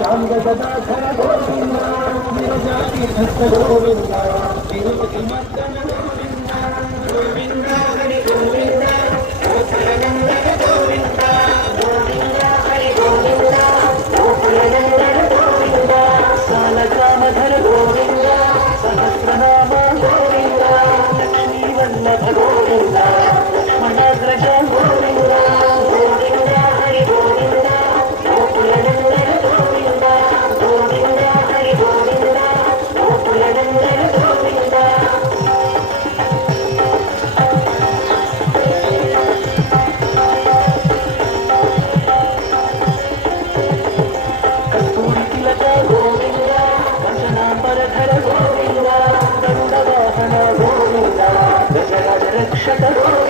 Shanta సదాశర Govinda విరజాతి Hasta Govinda Tirupati మద్దన Govinda Govinda 方 を